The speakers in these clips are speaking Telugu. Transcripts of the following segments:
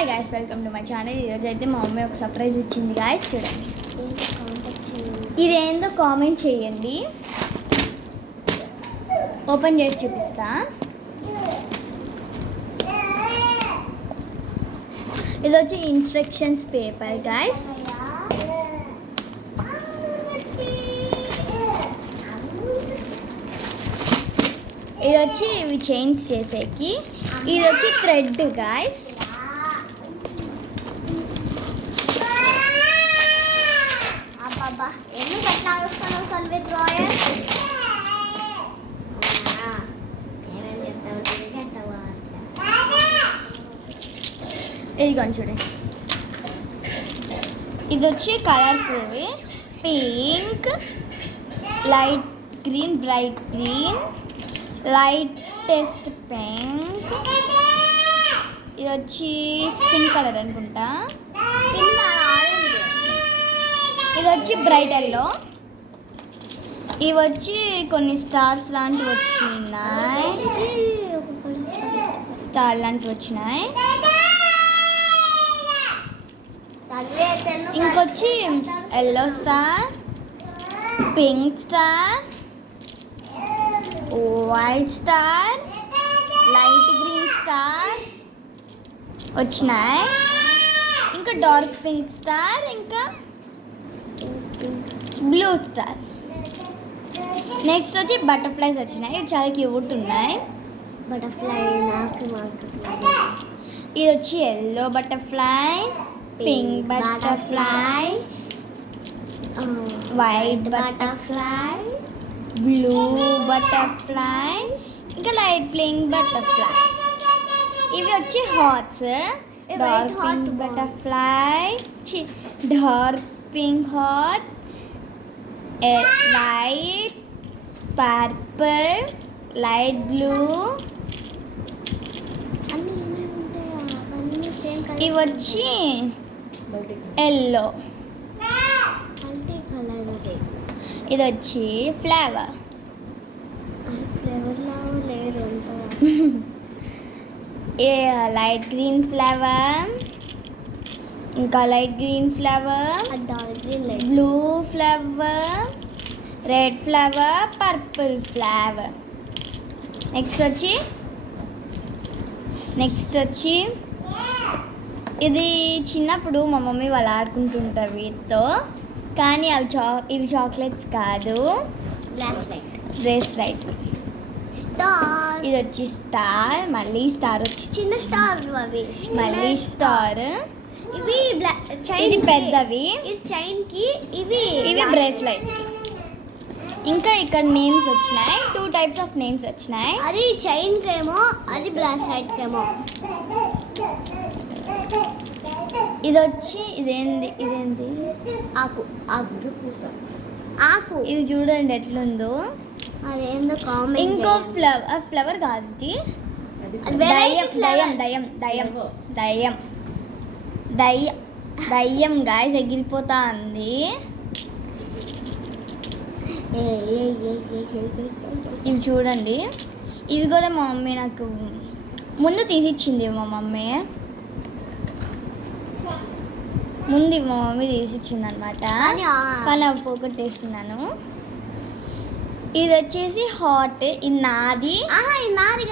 Hi guys, welcome to my channel. ఈరోజు అయితే మా మమ్మీ ఒక సర్ప్రైజ్ ఇచ్చింది గాయస్. చూడండి, ఇదేందో కామెంట్ చేయండి. ఓపెన్ చేసి చూపిస్తా. ఇది వచ్చి ఇన్స్ట్రక్షన్స్ పేపర్ గాయస్. ఇది వచ్చి ఇవి చైన్స్ చేసేకి. ఇది వచ్చి థ్రెడ్ గాయస్. ఇదిగోండి చూడండి, ఇది వచ్చి colourful pink, light green, bright green, lightest pink. ఇది వచ్చి స్కిన్ కలర్ అనుకుంటా. ఇది వచ్చి బ్రైట్ ఎల్లో. ఇవి వచ్చి కొన్ని స్టార్స్ లాంటివి వచ్చినాయి, స్టార్ లాంటివి వచ్చినాయి. ఇంకొచ్చి yellow star, pink star, white star, light green star వచ్చినాయి. ఇంకా డార్క్ పింక్ స్టార్, ఇంకా బ్లూ స్టార్. నెక్స్ట్ వచ్చి బటర్ఫ్లైస్ వచ్చినాయి. ఇవి చాలా క్యూట్ ఉన్నాయి. బటర్ఫ్లై ఇది వచ్చి yellow butterfly, pink butterfly, white butterfly, blue butterfly, ఇంకా లైట్ పింక్ బటర్ఫ్లై. ఇవి వచ్చి hearts. Dark pink butterfly, dark pink heart, white, purple, light blue. ఇవి వచ్చి ఎల్లో. ఇది వచ్చి ఫ్లేవర్. లైట్ గ్రీన్ ఫ్లేవర్, ఇంకా light green flavour, blue flavour, red flavour, purple flavour. Next వచ్చి ఇది చిన్నప్పుడు మా మమ్మీ వాళ్ళు ఆడుకుంటుంటారు వీటితో, కానీ ఇవి చాక్లెట్స్ కాదు, బ్రేస్లైట్. ఇది వచ్చి స్టార్, మళ్ళీ స్టార్ వచ్చి చిన్న స్టార్, అవి మళ్ళీ స్టార్. ఇవి ఇది పెద్దవి, ఇది చైన్ కి, ఇవి బ్రేస్లైట్. ఇంకా ఇక్కడ నేమ్స్ వచ్చినాయి, 2 టైప్స్ ఆఫ్ నేమ్స్ వచ్చినాయి. అది చైన్ కేమో, అది బ్రాస్లైట్ కేమో. ఇది వచ్చి ఇదేంది ఆకు, ఆకు. ఇది చూడండి ఎట్లుందో. అదేందో కామెంట్. ఇంకో ఫ్లవర్ కాదు, ఇది దయ్యం గాయస్, ఎగిరిపోతా ఉంది. ఇవి చూడండి, ఇవి కూడా మా మమ్మీ నాకు ముందు తీసిచ్చింది. మా మమ్మీ తీసిచ్చింది అనమాట, కానీ అవి పోగొట్టేసుకున్నాను. ఇది వచ్చేసి హాట్. ఇది నాది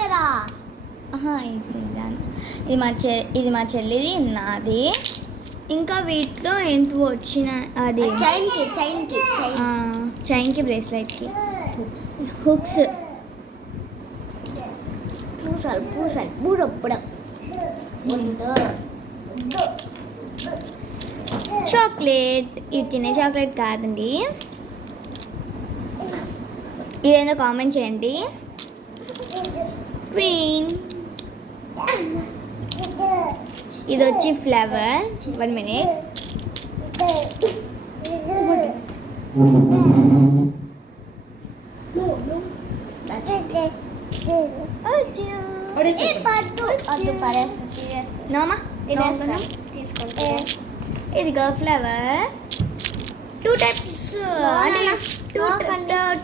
కదా. ఇది మా చెల్లిది, నాది. ఇంకా వీటిలో ఏంటో వచ్చిన అది చైన్కి బ్రేస్లైట్కి హుక్స్. చాక్లెట్. ఇది తినే చాక్లెట్ కాదండి. ఇదేందో కామెంట్ చేయండి. క్వీన్. ఇది వచ్చి ఫ్లేవర్. 1 minute. ఇదిగో flavour. 2 types,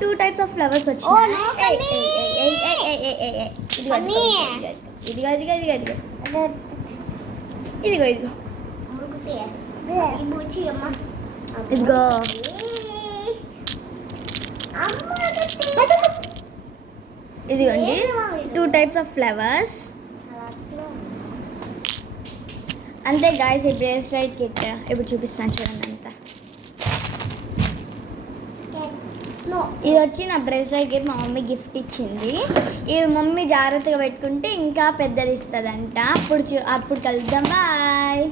two types of flowers వచ్చినాయి. ఇదిగో ఇదిగో ఇదిగో మురుగుతే ఈ బుచ్చి అమ్మ ఇదిగో ఇదిగోండి 2 టైప్స్ ఆఫ్ ఫ్లవర్స్. అంతే గాయస్, ఈ బ్రేస్లెట్ కిట్ ఇప్పుడు చూపిస్తాను చూడండి అంతా. ఇది వచ్చి నా బ్రేస్లెట్ కిట్ మా మమ్మీ గిఫ్ట్ ఇచ్చింది. ఇది మమ్మీ జాగ్రత్తగా పెట్టుకుంటే ఇంకా పెద్దది ఇస్తుందంట. అప్పుడు కలుద్దాం. బాయ్.